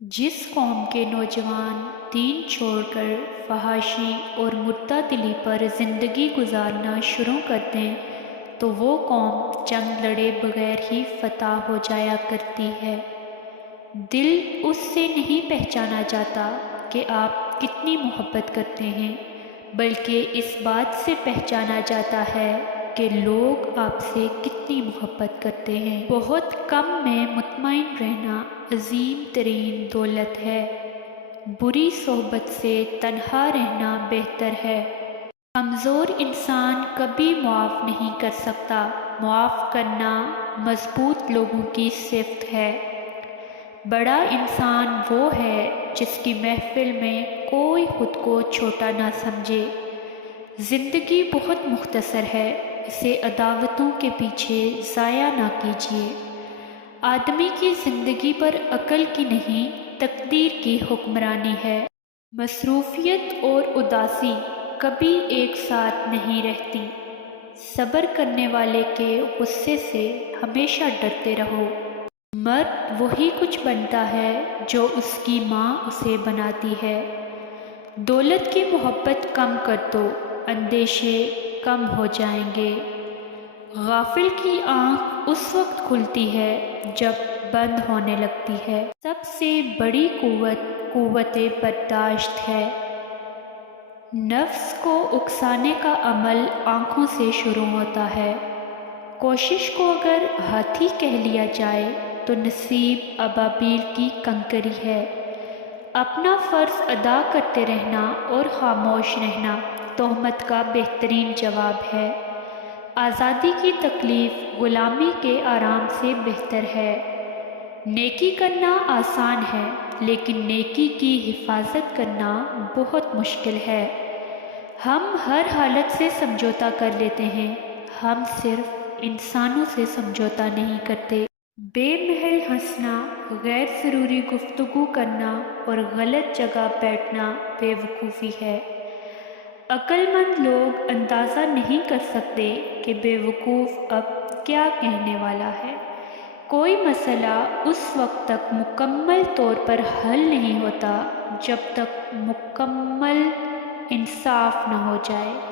جس قوم کے نوجوان دین چھوڑ کر فحاشی اور مردہ پر زندگی گزارنا شروع کر دیں تو وہ قوم جنگ لڑے بغیر ہی فتح ہو جایا کرتی ہے۔ دل اس سے نہیں پہچانا جاتا کہ آپ کتنی محبت کرتے ہیں، بلکہ اس بات سے پہچانا جاتا ہے کہ لوگ آپ سے کتنی محبت کرتے ہیں۔ بہت کم میں مطمئن رہنا عظیم ترین دولت ہے۔ بری صحبت سے تنہا رہنا بہتر ہے۔ کمزور انسان کبھی معاف نہیں کر سکتا۔ معاف کرنا مضبوط لوگوں کی صفت ہے۔ بڑا انسان وہ ہے جس کی محفل میں کوئی خود کو چھوٹا نہ سمجھے۔ زندگی بہت مختصر ہے، اسے عداوتوں کے پیچھے ضائع نہ کیجیے۔ آدمی کی زندگی پر عقل کی نہیں، تقدیر کی حکمرانی ہے۔ مصروفیت اور اداسی کبھی ایک ساتھ نہیں رہتی۔ صبر کرنے والے کے غصے سے ہمیشہ ڈرتے رہو۔ مرد وہی کچھ بنتا ہے جو اس کی ماں اسے بناتی ہے۔ دولت کی محبت کم کر دو، اندیشے کم ہو جائیں گے۔ غافل کی آنکھ اس وقت کھلتی ہے جب بند ہونے لگتی ہے۔ سب سے بڑی قوت برداشت ہے۔ نفس کو اکسانے کا عمل آنکھوں سے شروع ہوتا ہے۔ کوشش کو اگر ہاتھی کہہ لیا جائے تو نصیب ابابیل کی کنکری ہے۔ اپنا فرض ادا کرتے رہنا اور خاموش رہنا تہمت کا بہترین جواب ہے۔ آزادی کی تکلیف غلامی کے آرام سے بہتر ہے۔ نیکی کرنا آسان ہے، لیکن نیکی کی حفاظت کرنا بہت مشکل ہے۔ ہم ہر حالت سے سمجھوتا کر لیتے ہیں، ہم صرف انسانوں سے سمجھوتا نہیں کرتے۔ بے محل ہنسنا، غیر ضروری گفتگو کرنا اور غلط جگہ بیٹھنا بے وقوفی ہے۔ عقل مند لوگ اندازہ نہیں کر سکتے کہ بے وقوف اب کیا کہنے والا ہے۔ کوئی مسئلہ اس وقت تک مکمل طور پر حل نہیں ہوتا جب تک مکمل انصاف نہ ہو جائے۔